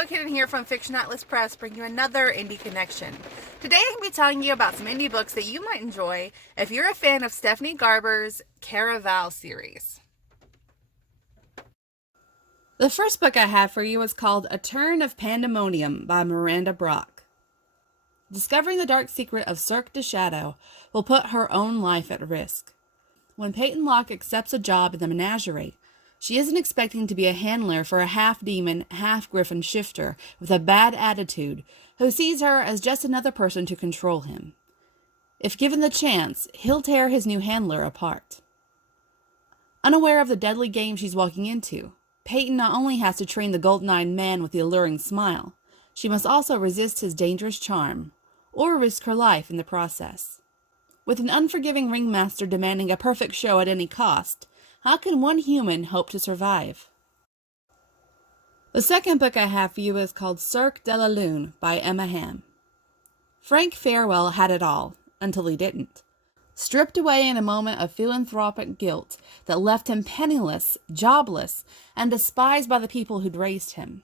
Theo Kidden here from Fiction Atlas Press, bringing you another Indie Connection. Today I'm going to be telling you about some indie books that you might enjoy if you're a fan of Stephanie Garber's Caraval series. The first book I have for you is called A Turn of Pandemonium by Miranda Brock. Discovering the dark secret of Cirque de Shadow will put her own life at risk. When Peyton Locke accepts a job in the menagerie, she isn't expecting to be a handler for a half-demon, half-griffin shifter with a bad attitude who sees her as just another person to control him. If given the chance, he'll tear his new handler apart. Unaware of the deadly game she's walking into, Peyton not only has to train the golden-eyed man with the alluring smile, she must also resist his dangerous charm, or risk her life in the process. With an unforgiving ringmaster demanding a perfect show at any cost, how can one human hope to survive? The second book I have for you is called Cirque de la Lune by Emma Hamm. Frank Farewell had it all, until he didn't. Stripped away in a moment of philanthropic guilt that left him penniless, jobless, and despised by the people who'd raised him.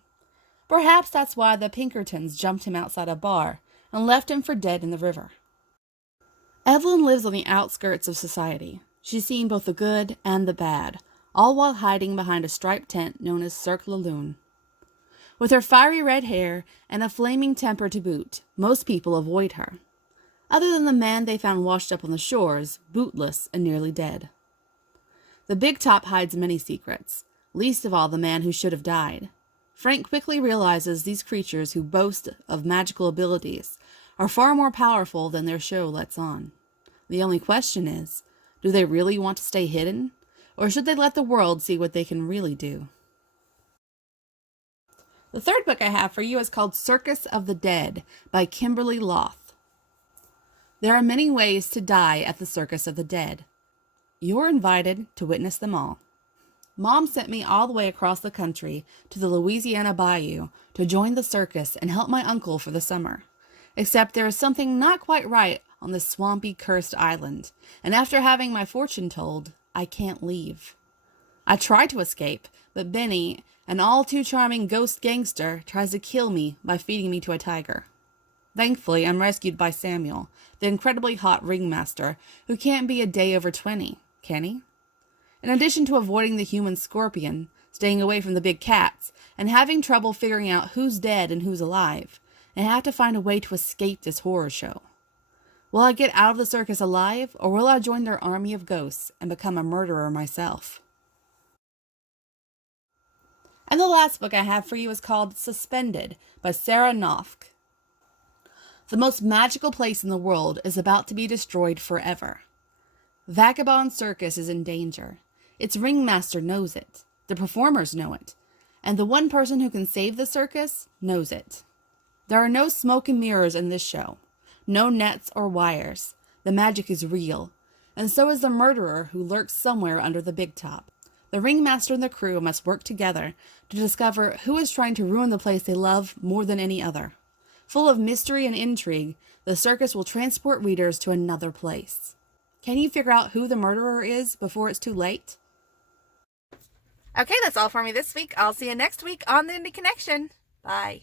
Perhaps that's why the Pinkertons jumped him outside a bar and left him for dead in the river. Evelyn lives on the outskirts of society. She's seen both the good and the bad, all while hiding behind a striped tent known as Cirque de Lune. With her fiery red hair and a flaming temper to boot, most people avoid her, other than the man they found washed up on the shores, bootless and nearly dead. The big top hides many secrets, least of all the man who should have died. Frank quickly realizes these creatures who boast of magical abilities are far more powerful than their show lets on. The only question is, do they really want to stay hidden, or should they let the world see what they can really do? The third book I have for you is called Circus of the Dead by Kimberly Loth. There are many ways to die at the Circus of the Dead. You're invited to witness them all. Mom sent me all the way across the country to the Louisiana Bayou to join the circus and help my uncle for the summer. Except there is something not quite right on this swampy, cursed island, and after having my fortune told, I can't leave. I try to escape, but Benny, an all-too-charming ghost gangster, tries to kill me by feeding me to a tiger. Thankfully, I'm rescued by Samuel, the incredibly hot ringmaster, who can't be a day over 20, can he? In addition to avoiding the human scorpion, staying away from the big cats, and having trouble figuring out who's dead and who's alive, I have to find a way to escape this horror show. Will I get out of the circus alive, or will I join their army of ghosts and become a murderer myself? And the last book I have for you is called Suspended by Sarah Knopf. The most magical place in the world is about to be destroyed forever. Vagabond Circus is in danger. Its ringmaster knows it. The performers know it. And the one person who can save the circus knows it. There are no smoke and mirrors in this show. No nets or wires. The magic is real. And so is the murderer who lurks somewhere under the big top. The ringmaster and the crew must work together to discover who is trying to ruin the place they love more than any other. Full of mystery and intrigue, the circus will transport readers to another place. Can you figure out who the murderer is before it's too late? Okay, that's all for me this week. I'll see you next week on the Indie Connection. Bye.